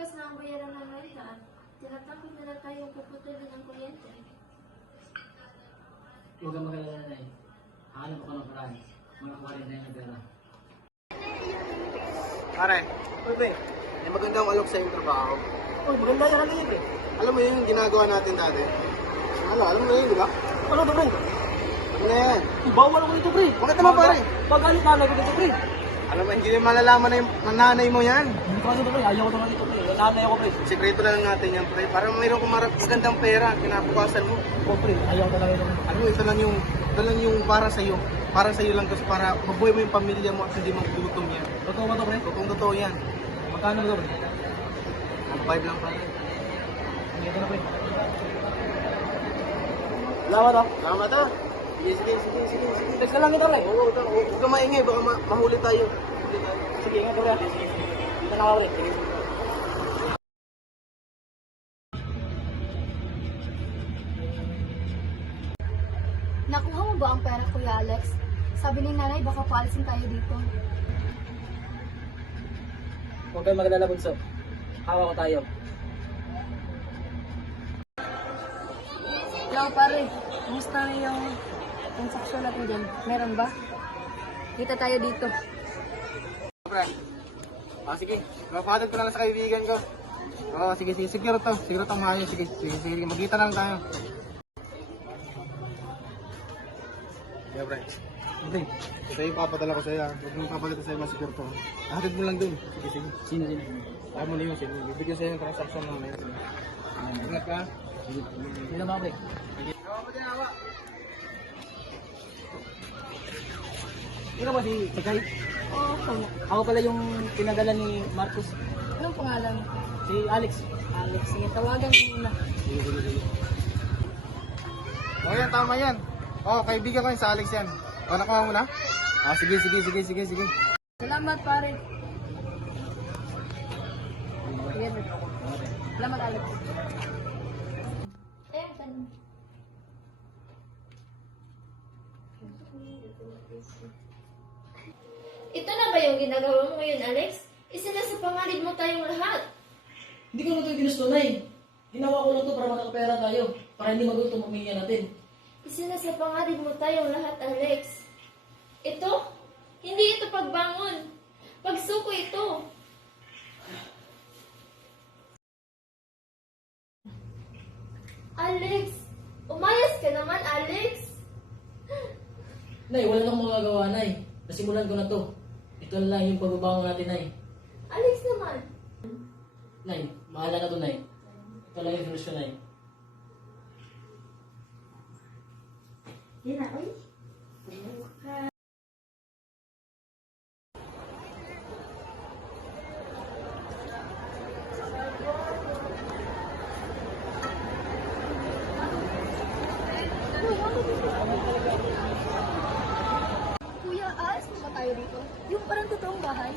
bukas na ang bayaran ng renta at tinatakot nila tayong puputulin ng kuryente. Huwag kang magalala na eh. Hanap ako ng paraan. Makakuha rin tayo ng pera. Pare, pre, may magandang alok sa yung trabaho. Uy, maganda ka namin yun eh. Alam mo yun yung ginagawa natin dati? Alam mo yun, di ba? Ano to, pre? Ano na yan? Bawal ako dito, pre. Bakit naman, pare? Pagalit na ako dito, pre. Alam mo, hindi rin malalaman na yung nanay mo yan. Hindi ko ano to, pre. Ayaw ko naman dito, pre. Nanay ako, pre. Sekreto na lang natin yan, pre. Para mayroon kang magandang pera, kinabukasan mo. Oh, pre. Ayaw ko talaga ito. Alam mo, ito lang yung para sa'yo. Para sa'yo lang kasi para mabuhay mo yung pamilya mo at hindi magugutom yan. Totoo ba to, pre? Totoo yan. Magkano to, pre? Ang 5 lang, pare. Hindi ito na, pre. Salamat, oh. Salamat ah. Sige. Text ka lang ito, pre. Oo, huwag ka maingay, baka mahuli tayo. Sige, ingat, pre. Dito na ako, pre. Sige. Nakuha mo ba ang pera, Kuya Alex? Sabi ni nanay, baka paalisin tayo dito. Huwag kayong magalala, bunso. Hawa ko tayo. Hello, pare. Kumusta na yung transaksyon natin dyan? Meron ba? Kita tayo dito. Pre. Sige. Mapatid ko na lang sa kaibigan ko. Sige. Siguro to maayos. Sige. Magkita na lang tayo. Yeah, pre. Pre. Ito yung papadala ko sa'yo. Huwag mong papagata sa'yo mga siguro to. Hatid mo lang dun. Sige. Sino? Ayaw mo na yun. Sige. Bibigyan sa'yo yung transaction mo. Ingat ka. Hindi naman, pre. Gawa mo din awa. Ikaw ba si Sakay? Oo, kanya. Ako pala yung pinadala ni Marcos. Anong pangalan? Si Alex. Alex. Sige, tawagan mo muna. Sige. Yan, tama yan. Kaibigan ko yun sa Alex yan. Nakuha mo na? Sige. Salamat, pare. Sige, salamat, Alex. Ito na ba yung ginagawa mo ngayon, Alex? Isinasapangalid mo tayong lahat. Hindi ko na ito ginusto, Nay. Ginawa ko lang ito para makakapera tayo. Para hindi magulo itong pamilya natin. Isinasapangalid mo tayong lahat, Alex. Ito? Hindi ito pagbangon. Pagsuko ito. Alex! Umayas ka naman, Alex! Nay, wala na akong magagawa, Nay. Nasimulan ko na to. Ito na lang yung pagbabango natin, Nay. Alex naman! Nay, mahala na to, Nay. Ito lang yung solusyon, Nay. Yan na, oy. Kuya, aas mo ba tayo dito? Yung parang totoong bahay?